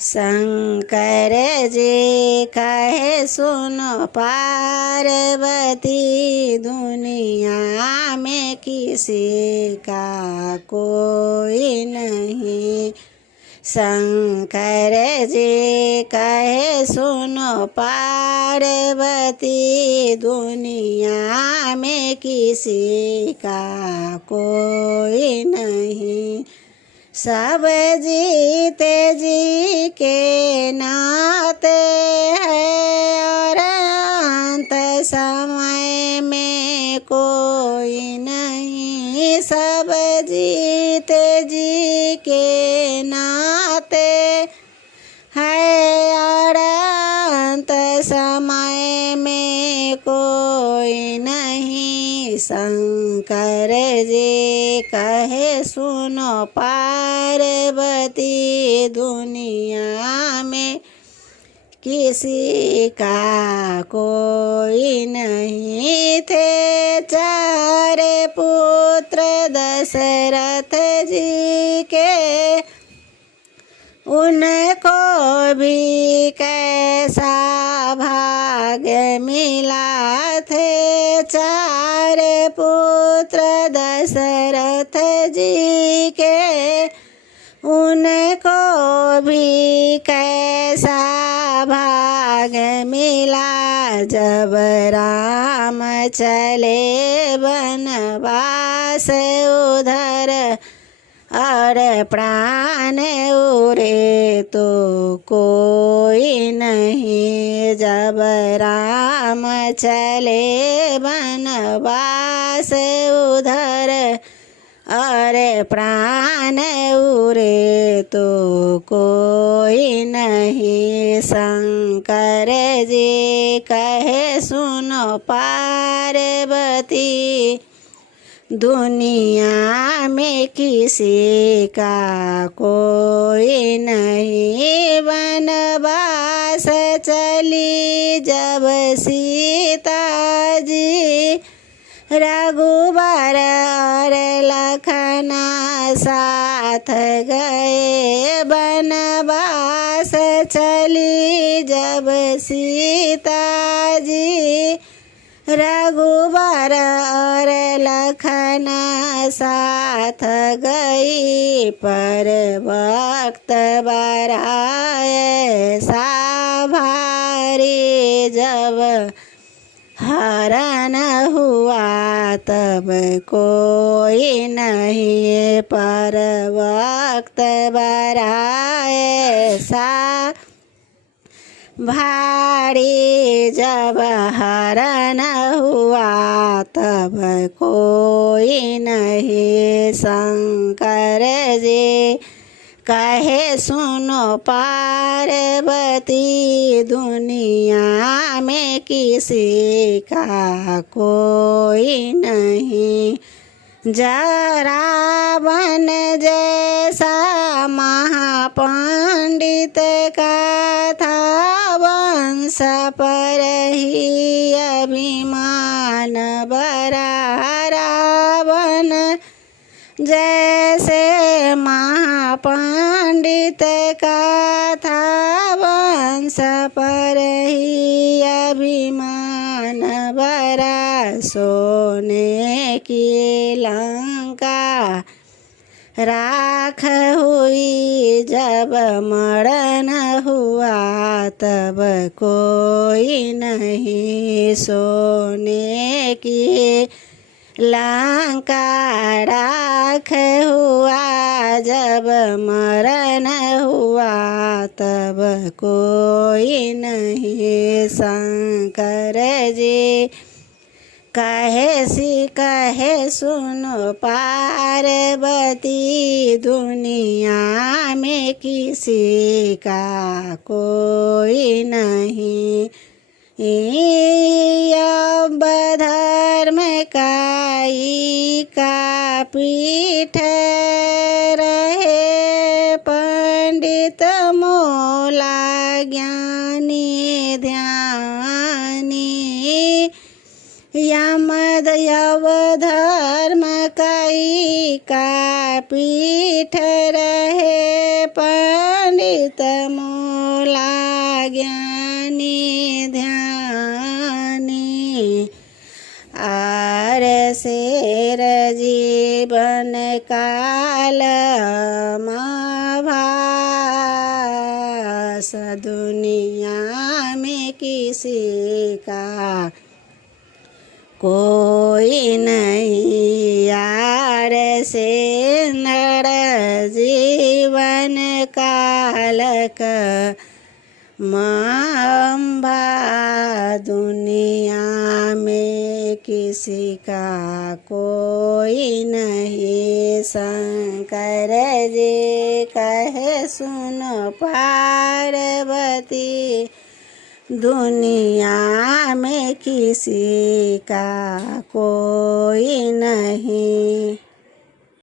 शंकर जी कहे सुनो पार्वती, दुनिया में किसी का कोई नहीं। शंकर जी कहे सुनो पार्वती, दुनिया में किसी का कोई नहीं। सब जीते जी के नाते हैं और अंत समय में कोई नहीं। सब जीते जी के नाते है और अंत समय में कोई नहीं। शंकर जी कहे सुनो पार्वती, दुनिया में किसी का कोई नहीं। थे चार पुत्र दशरथ जी के, उनको भी कैसा भाग्य मिला। थे चार पुत्र दशरथ जी के, उनको भी कैसा भाग्य मिला। जब राम चले वनवास उधर और प्राण उरे तो कोई नहीं। जब राम चले वनवास उधर और प्राण उरे तो कोई नहीं। शंकर जी कहे सुनो पार्वती, दुनिया में किसी का कोई नहीं। वनवास चली जब सीता जी, रघुबर और लखन साथ गए। वनवास चली जब सीता जी, रघुबर और लखन साथ गई। पर वक्त बराए सा भारी, जब हरण हुआ तब कोई नहीं। पर वक्त बराए सा भारी, जब हरण हुआ तब कोई नहीं। शंकर जी कहे सुनो पार्वती, दुनिया में किसी का कोई नहीं। जरावन जैसा महापंडित का था वंश पर ही अभिमान बरा। रावण जैसे महापंडित का था वंश पर ही अभिमान बरा। सोने की लंका राख हुई, जब मरण हुआ तब कोई नहीं। सोने की लंका राख हुआ, जब मरण हुआ तब कोई नहीं। शंकर जी कहे सुनो पार्वती, दुनिया में किसी का कोई नहीं। अब धर्म का पीठ रहे, पंडित मोला ज्ञानी ध्यानी। यमद यव धर्म का पीठ रहे पंडित मूला ज्ञानी ध्यानी। आर शेर जीवन काल भास दुनिया में किसी का कोई नहीं। यार से नर जीवन कालक मांभा दुनिया में किसी का कोई नहीं। शंकर जी कहे सुनो पार्वती दुनिया में किसी का कोई नहीं।